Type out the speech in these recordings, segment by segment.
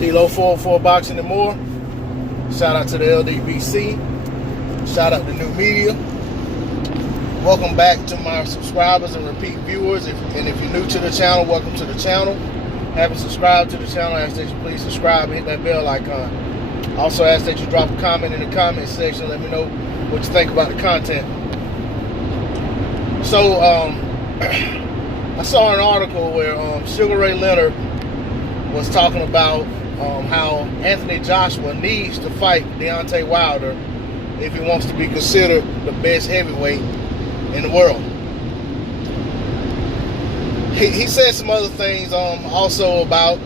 D-Lo 404 Boxing and More. Shout out to the LDBC. Shout out to New Media. Welcome back to my subscribers and repeat viewers. If you're new to the channel, welcome to the channel. Haven't subscribed to the channel, I ask that you please subscribe and hit that bell icon. Also ask that you drop a comment in the comment section. Let me know what you think about the content. So, I saw an article where Sugar Ray Leonard was talking about how Anthony Joshua needs to fight Deontay Wilder if he wants to be considered the best heavyweight in the world. He said some other things also about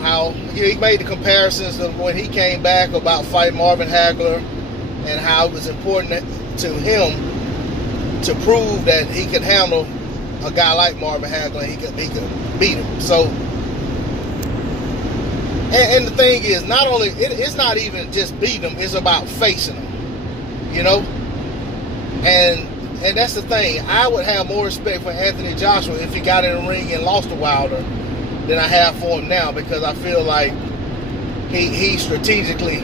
how he made the comparisons of when he came back about fighting Marvin Hagler and how it was important to him to prove that he could handle a guy like Marvin Hagler and he could beat him. So, and the thing is, not only it's not even just beating him, it's about facing him, you know. And that's the thing. I would have more respect for Anthony Joshua if he got in the ring and lost to Wilder than I have for him now, because I feel like he strategically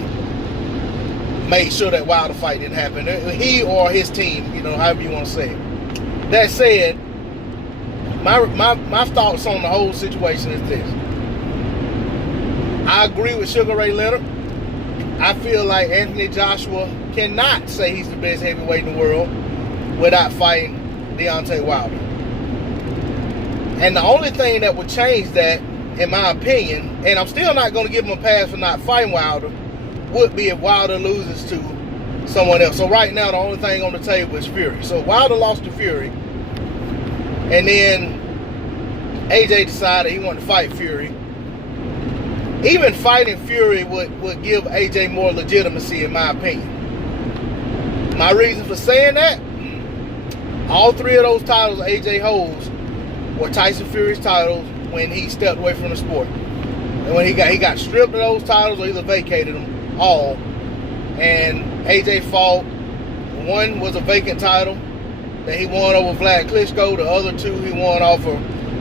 made sure that Wilder fight didn't happen. He or his team, you know, however you want to say it. That said, my thoughts on the whole situation is this. I agree with Sugar Ray Leonard. I feel like Anthony Joshua cannot say he's the best heavyweight in the world without fighting Deontay Wilder. And the only thing that would change that, in my opinion, and I'm still not going to give him a pass for not fighting Wilder, would be if Wilder loses to someone else. So right now, the only thing on the table is Fury. So Wilder lost to Fury, and then AJ decided he wanted to fight Fury. Even fighting Fury would give AJ more legitimacy, in my opinion. My reason for saying that, all three of those titles AJ holds were Tyson Fury's titles when he stepped away from the sport. And when he got stripped of those titles or either vacated them all. And AJ fought, one was a vacant title that he won over Vlad Klitschko. The other two he won off of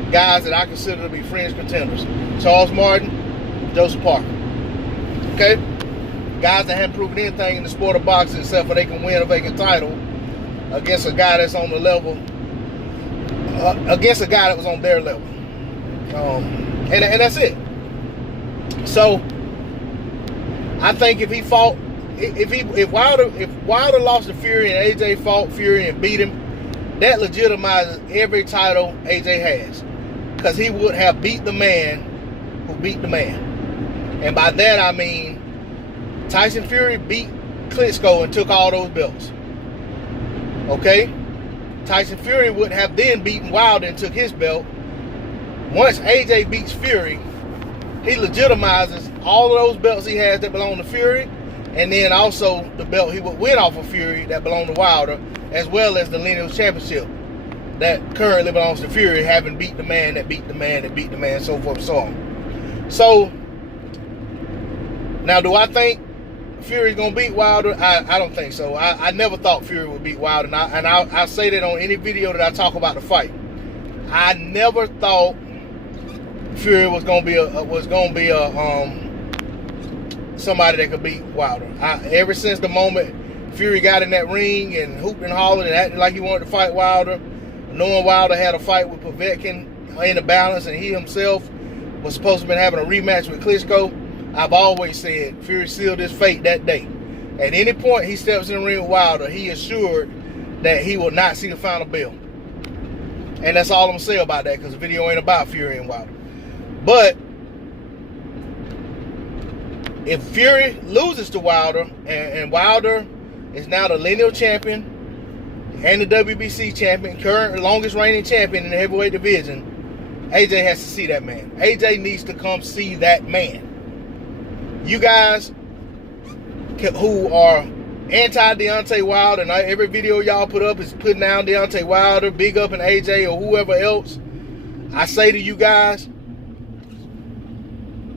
guys that I consider to be fringe contenders. Charles Martin, Joseph Parker. Okay? Guys that haven't proven anything in the sport of boxing except for they can win a vacant title against a guy that's on the level, against a guy that was on their level. And that's it. So, I think if he fought, if Wilder lost to Fury and AJ fought Fury and beat him, that legitimizes every title AJ has. Because he would have beat the man who beat the man. And by that I mean Tyson Fury beat Klitschko and took all those belts. Okay? Tyson Fury would have then beaten Wilder and took his belt. Once AJ beats Fury, he legitimizes all of those belts he has that belong to Fury, and then also the belt he would win off of Fury that belonged to Wilder, as well as the Lineal Championship that currently belongs to Fury, having beat the man that beat the man that beat the man, so forth and so on. So, now do I think Fury's going to beat Wilder? I don't think so. I never thought Fury would beat Wilder, and I say that on any video that I talk about the fight. I never thought Fury was going to be somebody that could beat Wilder. Ever since the moment Fury got in that ring and hooped and hollered and acted like he wanted to fight Wilder, knowing Wilder had a fight with Povetkin in the balance and he himself was supposed to have been having a rematch with Klitschko, I've always said Fury sealed his fate that day. At any point he steps in the ring with Wilder, he assured that he will not see the final bell. And that's all I'm going to say about that, because the video ain't about Fury and Wilder. But if Fury loses to Wilder, and Wilder is now the lineal champion and the WBC champion, current longest reigning champion in the heavyweight division, AJ has to see that man. AJ needs to come see that man. You guys who are anti-Deontay Wilder, and every video y'all put up is putting down Deontay Wilder, big up and AJ or whoever else, I say to you guys,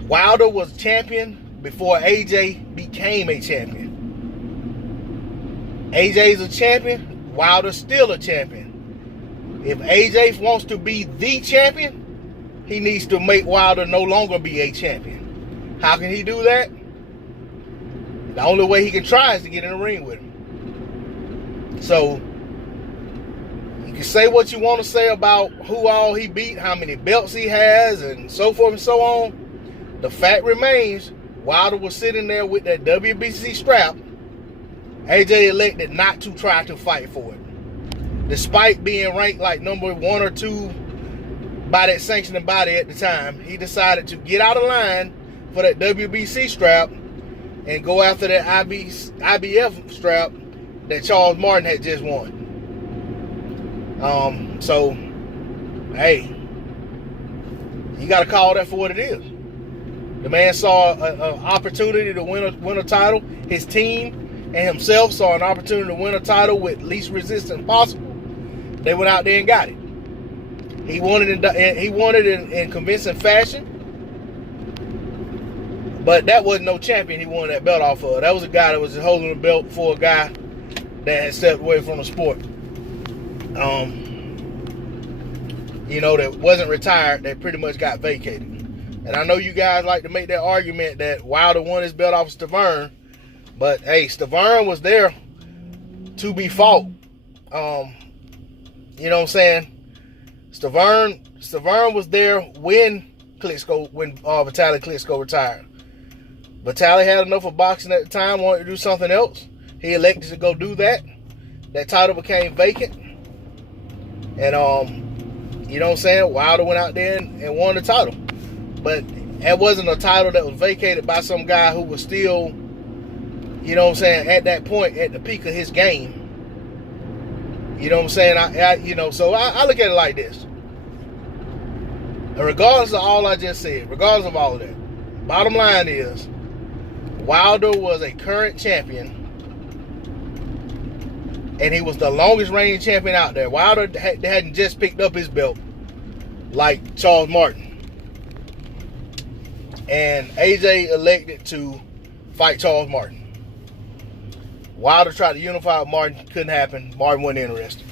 Wilder was champion before AJ became a champion. AJ's a champion, Wilder's still a champion. If AJ wants to be the champion, he needs to make Wilder no longer be a champion. How can he do that? The only way he can try is to get in the ring with him. So, you can say what you want to say about who all he beat, how many belts he has, and so forth and so on. The fact remains, Wilder was sitting there with that WBC strap. AJ elected not to try to fight for it. Despite being ranked like number 1 or 2 by that sanctioning body at the time, he decided to get out of line for that WBC strap and go after that IBF strap that Charles Martin had just won. So, hey, you got to call that for what it is. The man saw an opportunity to win a title. His team and himself saw an opportunity to win a title with least resistance possible. They went out there and got it. He won it in convincing fashion. But that wasn't no champion he won that belt off of. That was a guy that was holding the belt for a guy that had stepped away from the sport. That wasn't retired, that pretty much got vacated. And I know you guys like to make that argument that Wilder won his belt off of Stiverne, but hey, Stiverne was there to be fought. You know what I'm saying? Stiverne was there when Vitaly Klitschko retired. Vitaly had enough of boxing at the time, wanted to do something else. He elected to go do that. That title became vacant. And you know what I'm saying? Wilder went out there and won the title. But that wasn't a title that was vacated by some guy who was still, you know what I'm saying, at that point, at the peak of his game. You know what I'm saying? So I look at it like this. And regardless of all I just said, regardless of all of that, bottom line is, Wilder was a current champion, and he was the longest reigning champion out there. Wilder hadn't just picked up his belt like Charles Martin. And AJ elected to fight Charles Martin. Wilder tried to unify with Martin, couldn't happen. Martin wasn't interested.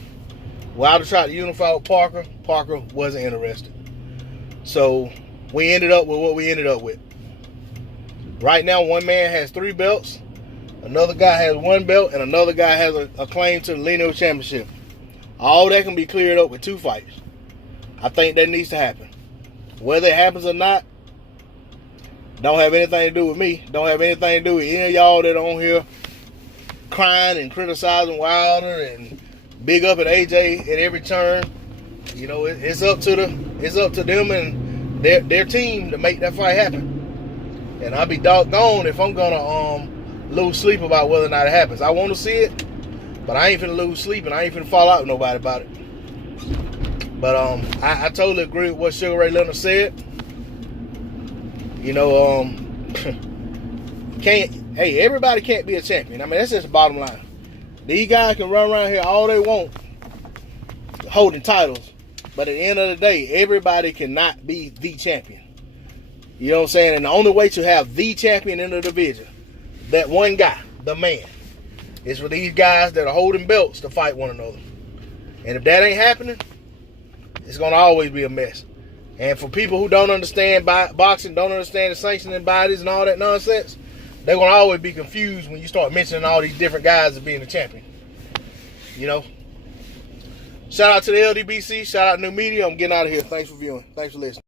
Wilder tried to unify with Parker, Parker wasn't interested. So we ended up with what we ended up with. Right now, one man has 3 belts, another guy has 1 belt, and another guy has a claim to the lineal championship. All that can be cleared up with 2 fights. I think that needs to happen. Whether it happens or not, don't have anything to do with me. Don't have anything to do with any of y'all that are on here crying and criticizing Wilder and big up at AJ at every turn. You know, it's up to them and their team to make that fight happen. And I'll be doggone if I'm gonna lose sleep about whether or not it happens. I want to see it, but I ain't finna lose sleep and I ain't finna fall out with nobody about it. But I totally agree with what Sugar Ray Leonard said. You know, everybody can't be a champion. I mean, that's just the bottom line. These guys can run around here all they want holding titles, but at the end of the day, everybody cannot be the champion. You know what I'm saying? And the only way to have the champion in the division, that one guy, the man, is for these guys that are holding belts to fight one another. And if that ain't happening, it's going to always be a mess. And for people who don't understand boxing, don't understand the sanctioning bodies and all that nonsense, they're going to always be confused when you start mentioning all these different guys as being the champion. You know? Shout out to the LDBC. Shout out to New Media. I'm getting out of here. Thanks for viewing. Thanks for listening.